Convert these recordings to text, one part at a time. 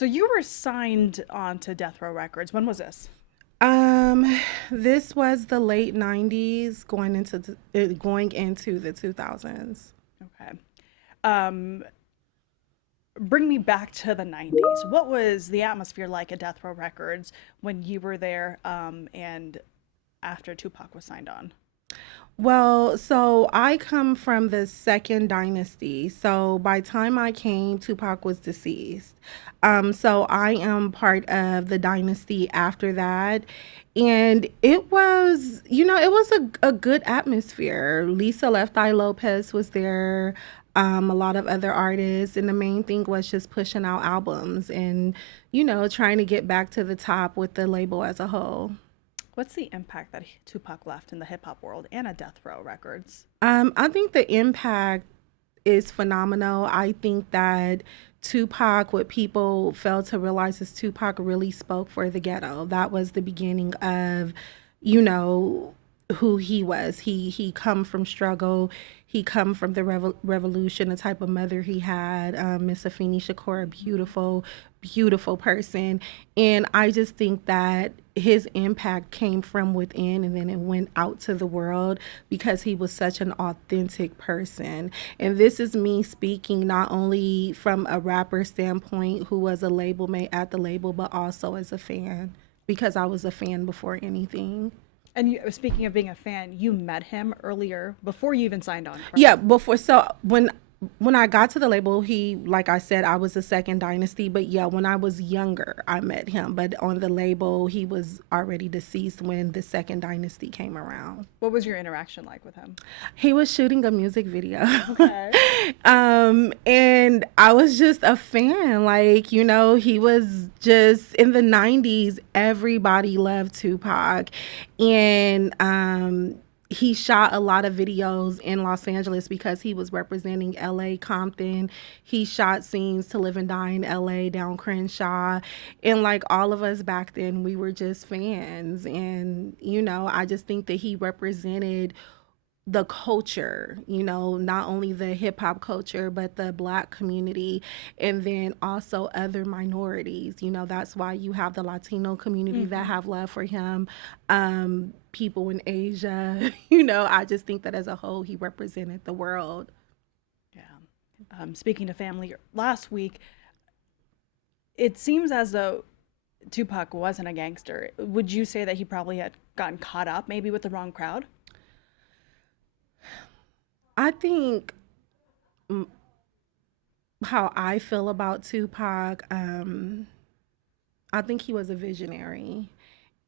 So you were signed on to Death Row Records. When was this? Um, this was the late '90s, going into the 2000s. Okay. Um, Bring me back to the 90s. What was the atmosphere like at Death Row Records when you were there and after Tupac was signed on? Well, so I come from the second dynasty. So by time I came, Tupac was deceased. So I am part of the dynasty after that. And it was a good atmosphere. Lisa Left Eye Lopez was there, a lot of other artists. And the main thing was just pushing out albums and, trying to get back to the top with the label as a whole. What's the impact that Tupac left in the hip hop world and at Death Row Records? I think the impact is phenomenal. I think that Tupac, what people fail to realize is Tupac really spoke for the ghetto. That was the beginning of, you know, who he was. He come from struggle. He come from the revolution. The type of mother he had, Miss Afeni Shakur, a beautiful, beautiful person, and I just think that his impact came from within and then it went out to the world because he was such an authentic person. And this is me speaking not only from a rapper standpoint who was a label mate at the label, but also as a fan because I was a fan before anything. And speaking of being a fan, you met him earlier before you even signed on, correct? Yeah, before so when I got to the label, he like I said, I was the second dynasty, but yeah, when I was younger, I met him. But on the label, he was already deceased when the second dynasty came around. What was your interaction like with him? He was shooting a music video. Okay. And I was just a fan. Like, he was just in the 90s, everybody loved Tupac. And he shot a lot of videos in Los Angeles because he was representing LA Compton. He shot scenes to Live and Die in LA down Crenshaw. And like all of us back then, we were just fans. And, I just think that he represented the culture, not only the hip hop culture, but the black community, and then also other minorities. That's why you have the Latino community that Hmm. have love for him, people in Asia. I just think that as a whole, he represented the world. Yeah. Speaking to family, last week, it seems as though Tupac wasn't a gangster. Would you say that he probably had gotten caught up maybe with the wrong crowd? I think how I feel about Tupac, I think he was a visionary.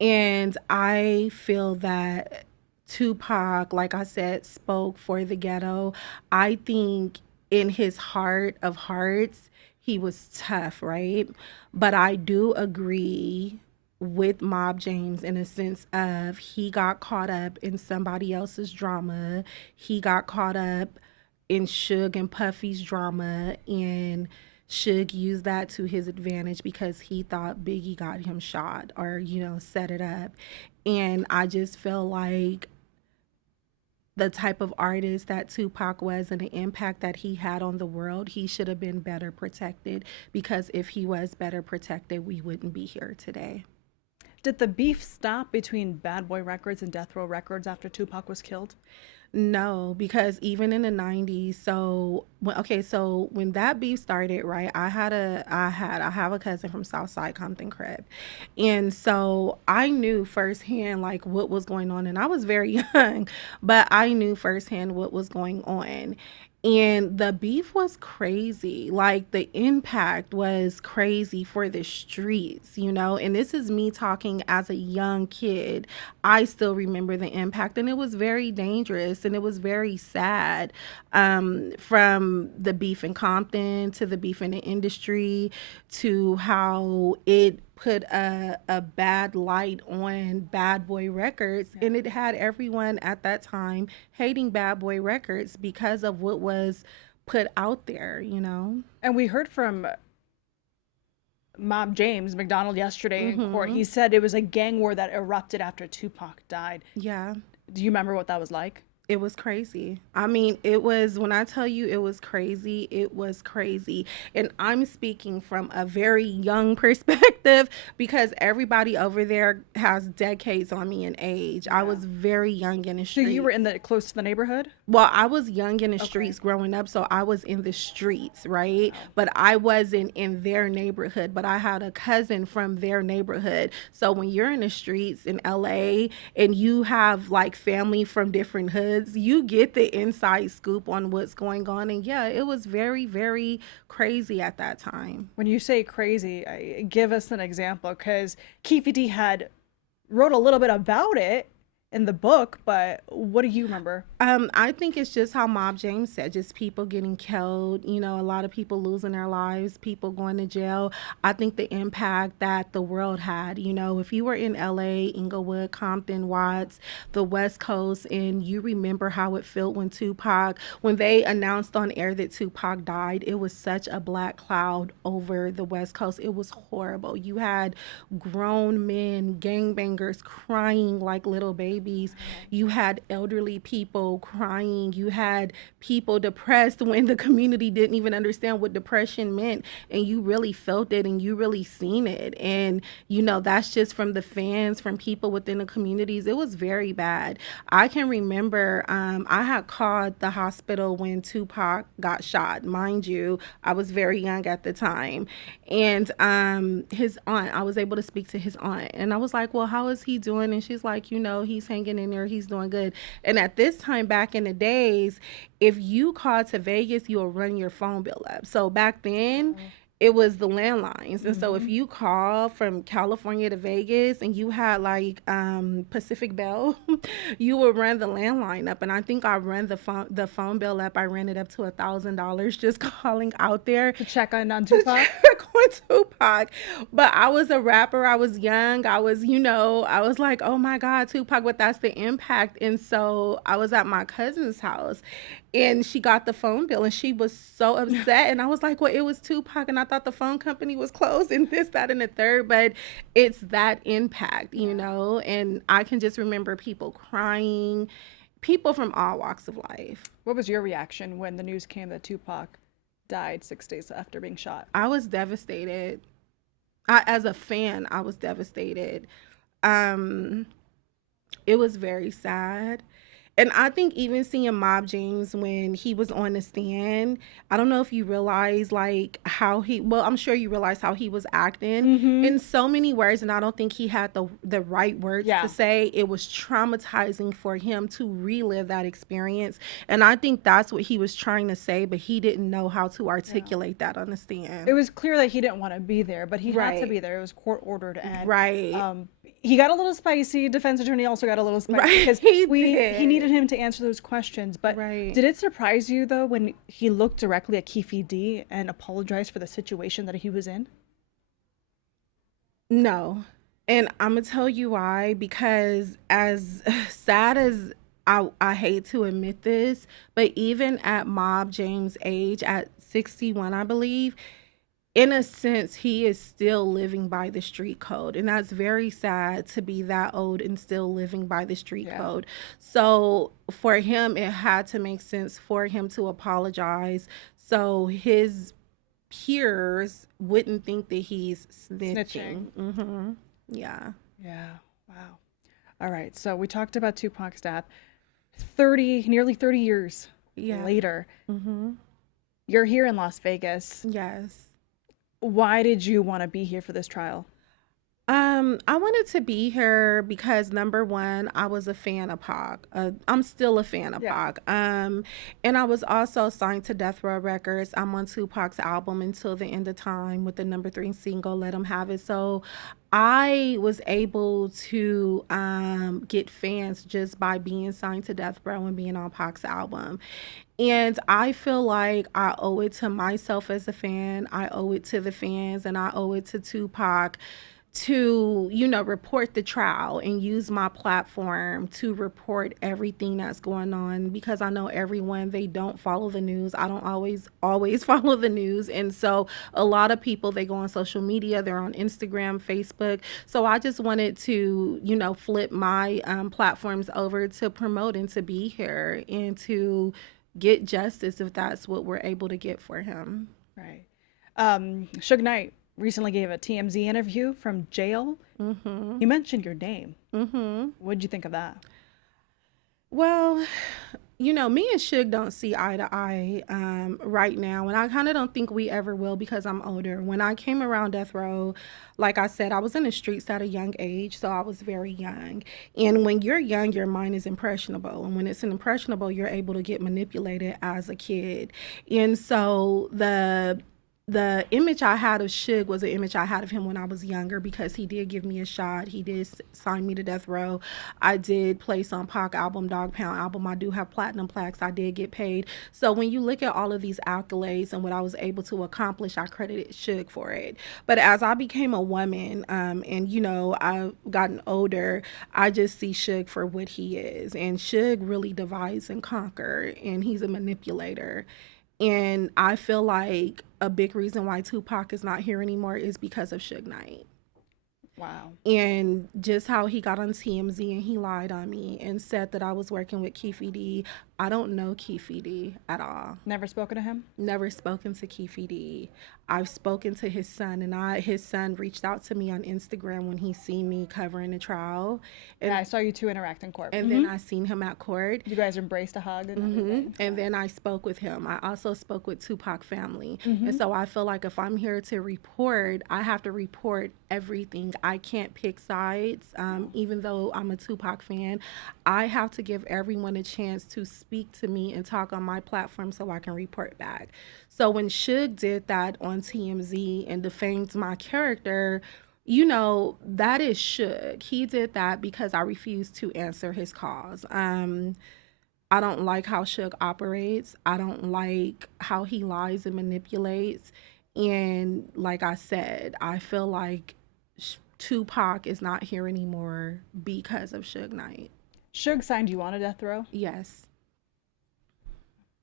And I feel that Tupac, like I said, spoke for the ghetto. I think in his heart of hearts, he was tough, right? But I do agree with Mob James in a sense of he got caught up in somebody else's drama. He got caught up in Suge and Puffy's drama, and Suge used that to his advantage because he thought Biggie got him shot or, set it up. And I just feel like the type of artist that Tupac was and the impact that he had on the world, he should have been better protected because if he was better protected, we wouldn't be here today. Did the beef stop between Bad Boy Records and Death Row Records after Tupac was killed? No, because even in the 90s, so when that beef started, right, I have a cousin from Southside Compton Crib. And so I knew firsthand like what was going on, and I was very young, but I knew firsthand what was going on. And the beef was crazy. Like the impact was crazy for the streets. And this is me talking as a young kid. I still remember the impact, and it was very dangerous and it was very sad. From the beef in Compton to the beef in the industry to how it put a bad light on Bad Boy Records, Yeah. and it had everyone at that time hating Bad Boy Records because of what was put out there. And we heard from Mob James McDonald yesterday in court. Mhm. He said it was a gang war that erupted after Tupac died. Yeah. Do you remember what that was like? It was crazy. I mean, it was, when I tell you it was crazy, it was crazy. And I'm speaking from a very young perspective because everybody over there has decades on me in age. I Yeah. was very young in the So you were streets. in the close to the neighborhood? Well, I was young in the Okay. streets growing up, so I was in the streets, right? Wow. But I wasn't in their neighborhood, but I had a cousin from their neighborhood. So when you're in the streets in LA and you have like family from different hoods, you get the inside scoop on what's going on. And yeah, it was very, very crazy at that time. When you say crazy, give us an example because Keffe D had wrote a little bit about it in the book, but what do you remember? I think it's just how Mob James said, just people getting killed, you know, a lot of people losing their lives, people going to jail. I think the impact that the world had, you know, if you were in LA, Inglewood, Compton, Watts, the West Coast, and you remember how it felt when Tupac, when they announced on air that Tupac died, it was such a black cloud over the West Coast. It was horrible. You had grown men, gangbangers crying like little babies. You had elderly people crying. You had people depressed when the community didn't even understand what depression meant. And you really felt it and you really seen it. And, you know, that's just from the fans, from people within the communities. It was very bad. I can remember I had called the hospital when Tupac got shot. Mind you, I was very young at the time. And his aunt, I was able to speak to his aunt. And I was like, well, how is he doing? And she's like, you know, he's hanging in there. He's doing good. And at this time, back in the days, if you called to Vegas, you'll run your phone bill up. So back then, it was the landlines. And so if Mm-hmm. you call from California to Vegas and you had like Pacific Bell, you would run the landline up. And I think I ran the phone bill up. I ran it up to $1,000 just calling out there To check on to Tupac? check on Tupac. But I was a rapper. I was young. I was, you know, I was like, oh my God, Tupac, but that's the impact. And so I was at my cousin's house and she got the phone bill and she was so upset. And I was like, well, it was Tupac and I thought the phone company was closed and this, that, and the third. But it's that impact, you Yeah. know, and I can just remember people crying, people from all walks of life. What was your reaction when the news came that Tupac died 6 days after being shot? I was devastated. As a fan, I was devastated. Um, it was very sad. And I think even seeing Mob James when he was on the stand, I don't know if you realize like how he, well, I'm sure you realize how he was acting Mm-hmm. in so many words, and I don't think he had the right words to Yeah. say. It was traumatizing for him to relive that experience, and I think that's what he was trying to say, but he didn't know how to Yeah. articulate that on the It stand. was clear that he didn't want to be there, but he had to Right, be there. It was court ordered, and right, um, he got a little spicy. Defense attorney also got a little spicy right. because He he needed did. him to answer those questions. But Right. did it surprise you though when he looked directly at Keffe D and apologized for the situation that he was in? No. And I'm gonna tell you why. Because as sad as I hate to admit this, but even at Mob James' age, at 61, I believe, in a sense, he is still living by the street code. And that's very sad to be that old and still living by the street Yeah. code. So for him, it had to make sense for him to apologize. So his peers wouldn't think that he's Snitching. snitching. Yeah. Yeah. Wow. All right. So we talked about Tupac's death. 30, nearly 30 years Yeah. later, Mm-hmm. you're here in Las Vegas. Yes. Why did you want to be here for this trial? I wanted to be here because number one, I was a fan of Pac. I'm still a fan of Yeah. Pac. And I was also signed to Death Row Records. I'm on Tupac's album Until the End of Time with the number 3 single, Let 'Em Have It. So I was able to get fans just by being signed to Death Row and being on Pac's album. And I feel like I owe it to myself as a fan. I owe it to the fans, and I owe it to Tupac to, you know, report the trial and use my platform to report everything that's going on, because I know everyone, they don't follow the news. I don't always follow the news. And so a lot of people, they go on social media, they're on Instagram, Facebook. So I just wanted to, you know, flip my platforms over to promote and to be here and to get justice if that's what we're able to get for him. Right. Suge Knight recently gave a TMZ interview from jail. Mhm. He mentioned your name. Mhm. What did you think of that? Well, you know, me and Suge don't see eye to eye right now, and I kind of don't think we ever will because I'm older. When I came around death row, like I said, I was in the streets at a young age, so I was very young. And when you're young, your mind is impressionable, and when it's impressionable, you're able to get manipulated as a kid. And so the image I had of Suge was an image I had of him when I was younger, because he did give me a shot. He did sign me to death row. I did place on Pac album, Dog Pound album. I do have platinum plaques. I did get paid. So when you look at all of these accolades and what I was able to accomplish, I credited Suge for it. But as I became a woman, and you know, I've gotten older, I just see Suge for what he is. And Suge really divides and conquer, and he's a manipulator. And I feel like a big reason why Tupac is not here anymore is because of Suge Knight, Wow. and just how he got on TMZ and he lied on me and said that I was working with Keffe D. I don't know Keffe D at all. Never spoken to him? Never spoken to Keffe D. I've spoken to his son, and his son reached out to me on Instagram when he seen me covering the trial, Yeah, and I saw you two interact in court. then I seen him at court. You guys embraced a hug and everything. And then I spoke with him. I also spoke with Tupac family. And Mm-hmm. so I feel like if I'm here to report, I have to report everything. I can't pick sides. Even though I'm a Tupac fan, I have to give everyone a chance to speak to me and talk on my platform so I can report back. So when Suge did that on TMZ and defamed my character, you know, that is Suge. He did that because I refused to answer his calls. I don't like how Suge operates. I don't like how he lies and manipulates. And like I said, I feel like Tupac is not here anymore because of Suge Knight. Suge signed you on a death row. Yes.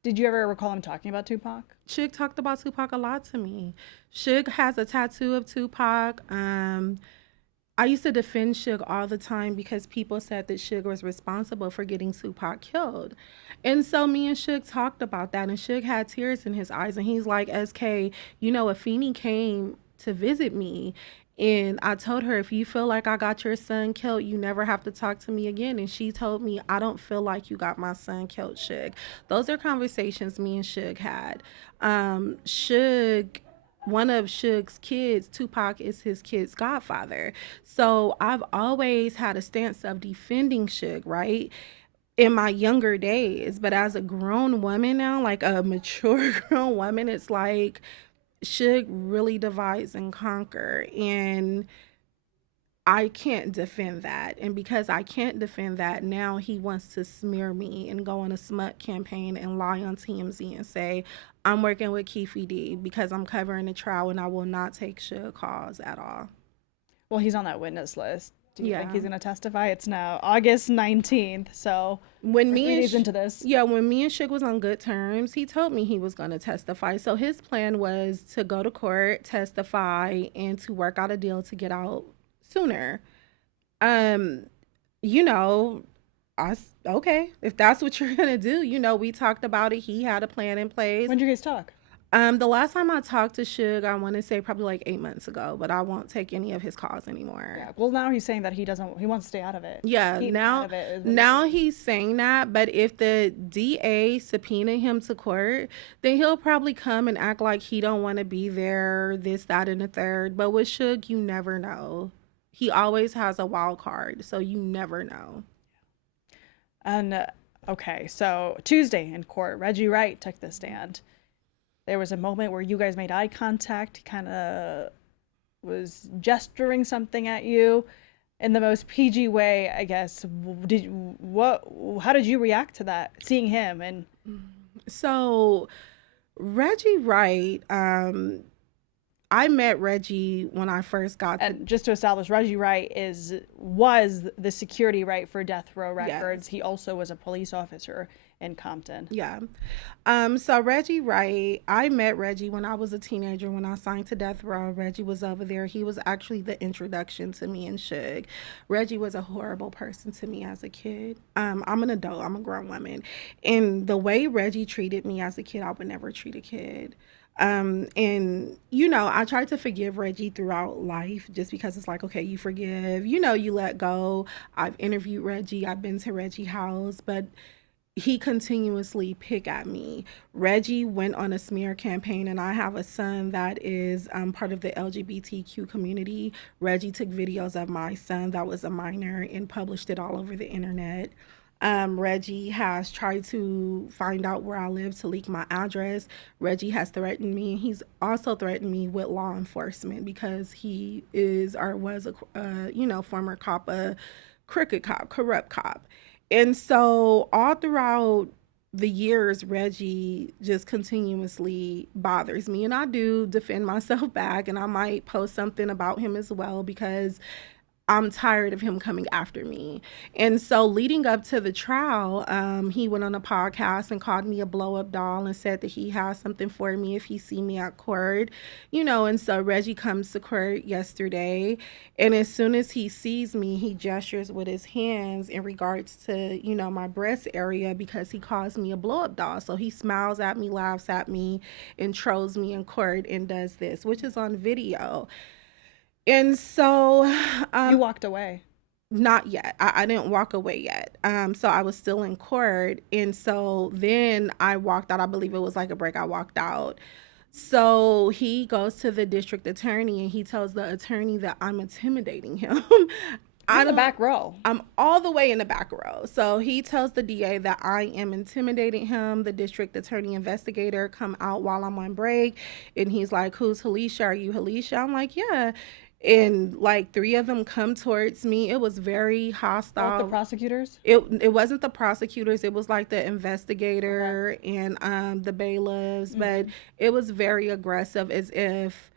Did you ever recall him talking about Tupac? Suge talked about Tupac a lot to me. Suge has a tattoo of Tupac. I used to defend Suge all the time because people said that Suge was responsible for getting Tupac killed. And so me and Suge talked about that, and Suge had tears in his eyes, and he's like, SK, you know, Afeni came to visit me, and I told her, if you feel like I got your son killed, you never have to talk to me again. And she told me, I don't feel like you got my son killed, Suge. Those are conversations me and Suge had. Suge, one of Suge's kids, Tupac is his kid's godfather. So I've always had a stance of defending Suge, right? In my younger days. But as a grown woman now, like a mature grown woman, it's like Suge really divides and conquer. And I can't defend that. And because I can't defend that, now he wants to smear me and go on a smut campaign and lie on TMZ and say, I'm working with Keffe D because I'm covering the trial and I will not take Suge calls at all. Well, he's on that witness list. Do you think Yeah. he's going to testify? It's now August 19th, so When we're me three and days into this. yeah, when me and Suge was on good terms, he told me he was going to testify. So his plan was to go to court, testify, and to work out a deal to get out sooner. Um, you know, okay, if that's what you're gonna do, you know, we talked about it. He had a plan in place. When did you guys talk? The last time I talked to Suge, I want to say probably like 8 months ago, but I won't take any of his calls anymore. Yeah. Well, now he's saying that he doesn't. He wants to stay out of it. Yeah, Keep out now of it. now he's saying that, but if the DA subpoena him to court, then he'll probably come and act like he don't want to be there, this, that, and the third. But with Suge, you never know. He always has a wild card, so you never know. And okay, so Tuesday in court, Reggie Wright took the stand. There was a moment where you guys made eye contact. He kind of was gesturing something at you in the most PG way, I guess. Did what? How did you react to that? Seeing him and So Reggie Wright, I met Reggie when I first got to. And just to establish, Reggie Wright was the security right for Death Row Records. Yes. He also was a police officer in Compton. Yeah. So Reggie Wright, I met Reggie when I was a teenager when I signed to Death Row. Reggie was over there. He was actually the introduction to me and Suge. Reggie was a horrible person to me as a kid. I'm an adult, I'm a grown woman. And the way Reggie treated me as a kid, I would never treat a kid. And I tried to forgive Reggie throughout life just because it's like, okay, you forgive, you let go. I've interviewed Reggie, I've been to Reggie's house, but he continuously pick at me. Reggie went on a smear campaign, and I have a son that is part of the LGBTQ community. Reggie took videos of my son that was a minor and published it all over the internet. Reggie has tried to find out where I live to leak my address. Reggie has threatened me. He's also threatened me with law enforcement because he is or was a former cop, a crooked cop, corrupt cop. And so all throughout the years, Reggie just continuously bothers me. And I do defend myself back, and I might post something about him as well because I'm tired of him coming after me. And so, leading up to the trial, he went on a podcast and called me a blow up doll and said that he has something for me if he see me at court, And so Reggie comes to court yesterday, and as soon as he sees me, he gestures with his hands in regards to my breast area because he calls me a blow up doll. So he smiles at me, laughs at me, and trolls me in court and does this, which is on video. And so, You um, walked away. not yet. I didn't walk away yet. So I was still in court. And so then I walked out. I believe it was like a break. I walked out. So he goes to the district attorney and he tells the attorney that I'm intimidating him. You're I in the don't. back row. I'm all the way in the back row. So he tells the DA that I am intimidating him. The district attorney investigator come out while I'm on break, and he's like, "Who's Helecia? Are you Helecia?" I'm like, "Yeah." And like three of them come towards me. It was very Both the hostile. prosecutors? It wasn't the prosecutors. It was like the Okay. investigator and the bailiffs, but Mm-hmm. it was very aggressive, as if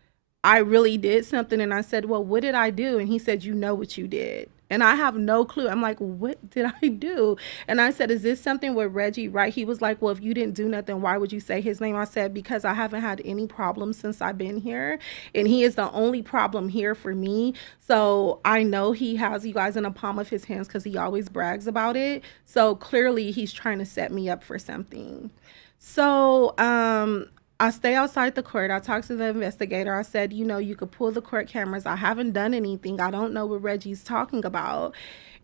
I really did something. And I said, "Well, what did I do?" And he said, "You know what you did." And I have no clue. I'm like, "What did I do?" And I said, "Is this something with Reggie?" Right? He was like, "Well, if you didn't do nothing, why would you say his name?" I said, "Because I haven't had any problems since I've been here. And he is the only problem here for me. So I know he has you guys in the palm of his hands because he always brags about it. So clearly he's trying to set me up for something." So I stay outside the court. I talked to the investigator. I said, you could pull the court cameras. I haven't done anything. I don't know what Reggie's talking about.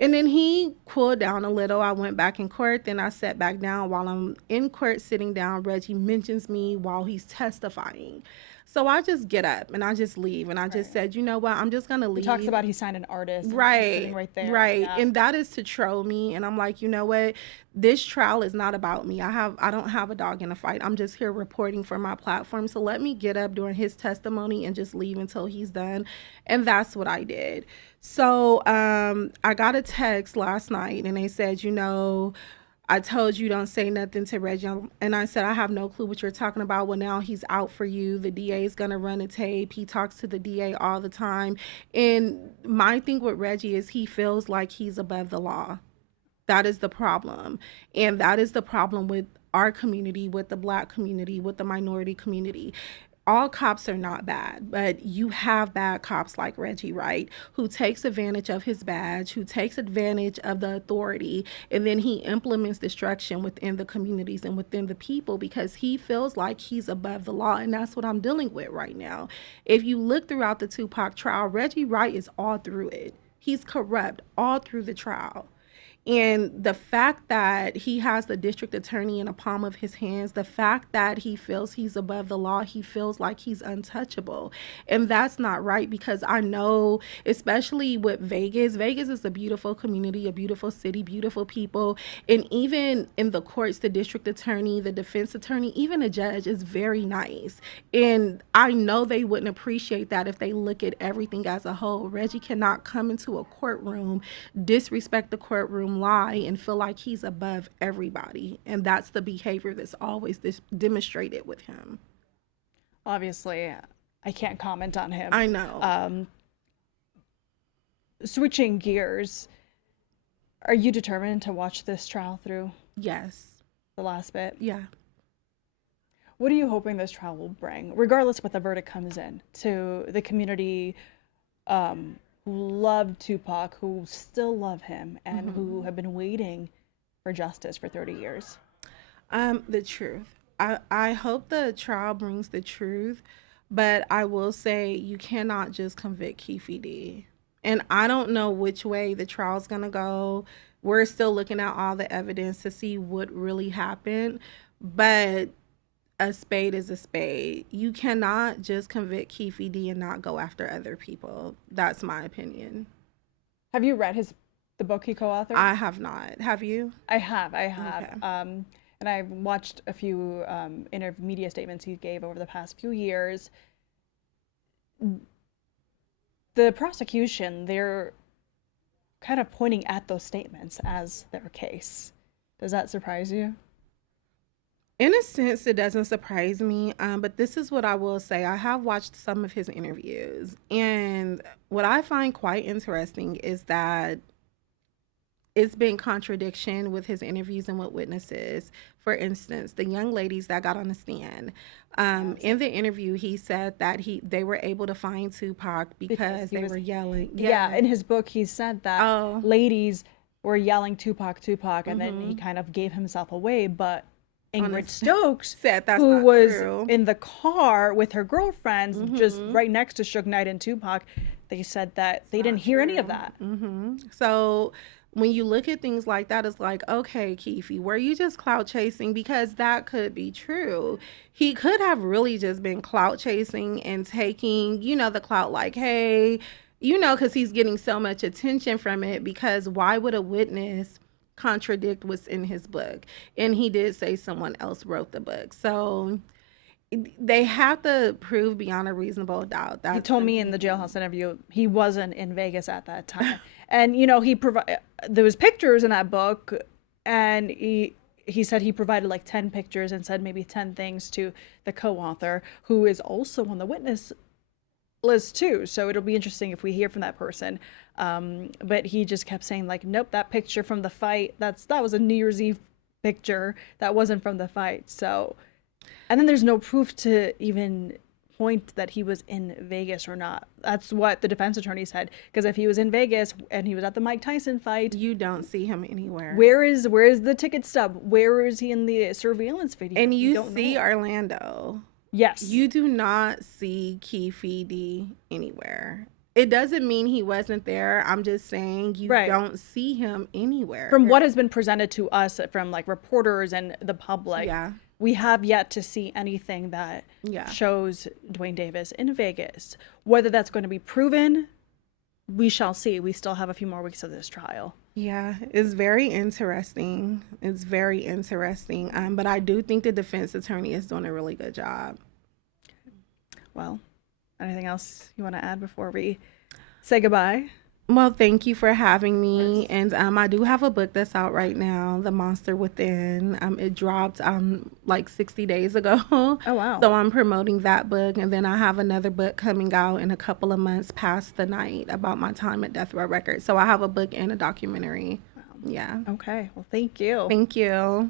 And then he cooled down a little. I went back in court. Then I sat back down. While I'm in court sitting down, Reggie mentions me while he's testifying. So I just get up and I just leave. And I just Right. said, you know what? I'm just going to He talks leave. about he signed an artist and he's sitting Right, right there. right. Yeah. And that is to troll me. And I'm like, you know what? This trial is not about me. I don't have a dog in a fight. I'm just here reporting for my platform. So let me get up during his testimony and just leave until he's done. And that's what I did. So I got a text last night and they said, "I told you don't say nothing to Reggie." And I said, "I have no clue what you're talking about." "Well, now he's out for you. The DA is going to run a tape. He talks to the DA all the time." And my thing with Reggie is he feels like he's above the law. That is the problem. And that is the problem with our community, with the black community, with the minority community. All cops are not bad, but you have bad cops like Reggie Wright, who takes advantage of his badge, who takes advantage of the authority, and then he implements destruction within the communities and within the people because he feels like he's above the law. And that's what I'm dealing with right now. If you look throughout the Tupac trial, Reggie Wright is all through it. He's corrupt all through the trial. And the fact that he has the district attorney in the palm of his hands, the fact that he feels he's above the law, he feels like he's untouchable. And that's not right because I know, especially with Vegas, Vegas is a beautiful community, a beautiful city, beautiful people. And even in the courts, the district attorney, the defense attorney, even a judge is very nice. And I know they wouldn't appreciate that if they look at everything as a whole. Reggie cannot come into a courtroom, disrespect the courtroom, lie, and feel like he's above everybody. And that's the behavior that's always demonstrated with him. Obviously, I can't comment on him. I know. Switching gears, are you determined to watch this trial through Yes. the last bit? Yeah. What are you hoping this trial will bring, regardless what the verdict comes in, to the community who loved Tupac, who still love him, and who have been waiting for justice for 30 years? The truth. I hope the trial brings the truth, but I will say you cannot just convict Keffe D. And I don't know which way the trial's gonna go. We're still looking at all the evidence to see what really happened, but a spade is a spade. You cannot just convict Keffe D and not go after other people. That's my opinion. Have you read the book he co-authored? I have not. Have you? I have. Okay. And I've watched a few media statements he gave over the past few years. The prosecution, they're kind of pointing at those statements as their case. Does that surprise you? In a sense, it doesn't surprise me, but this is what I will say. I have watched some of his interviews, and what I find quite interesting is that it's been contradiction with his interviews and with witnesses. For instance, the young ladies that got on the stand. In the interview, he said that they were able to find Tupac because they were yelling. Yeah, in his book, he said that ladies were yelling Tupac, Tupac, and then he kind of gave himself away. But Ingrid Stokes, said that's who was true. In the car with her girlfriends, just right next to Suge Knight and Tupac, they said that they didn't hear any of that. So when you look at things like that, it's like, okay, Keffe, were you just clout chasing? Because that could be true. He could have really just been clout chasing and taking, the clout like, hey, because he's getting so much attention from it. Because why would a witness contradict what's in his book? And he did say someone else wrote the book. So they have to prove beyond a reasonable doubt. He told me in the jailhouse interview he wasn't in Vegas at that time. And there was pictures in that book, and he said he provided like 10 pictures and said maybe 10 things to the co-author, who is also on the witness list too. So it'll be interesting if we hear from that person. But he just kept saying like, nope, that picture from the fight, that was a New Year's Eve picture, that wasn't from the fight. So, and then there's no proof to even point that he was in Vegas or not. That's what the defense attorney said. Because if he was in Vegas and he was at the Mike Tyson fight, you don't see him anywhere. Where is the ticket stub? Where is he in the surveillance video? And you see Orlando. Yes. You do not see Keffe D anywhere. It doesn't mean he wasn't there. I'm just saying you don't see him anywhere. From what has been presented to us from like reporters and the public, we have yet to see anything that shows Dwayne Davis in Vegas. Whether that's going to be proven, we shall see. We still have a few more weeks of this trial. Yeah, it's very interesting. It's very interesting. But I do think the defense attorney is doing a really good job. Well, anything else you want to add before we say goodbye? Well, thank you for having me. And I do have a book that's out right now, The Monster Within. It dropped like 60 days ago. Oh, wow. So I'm promoting that book. And then I have another book coming out in a couple of months, Past the Night, about my time at Death Row Records. So I have a book and a documentary. Wow. Yeah. Okay. Well, thank you. Thank you.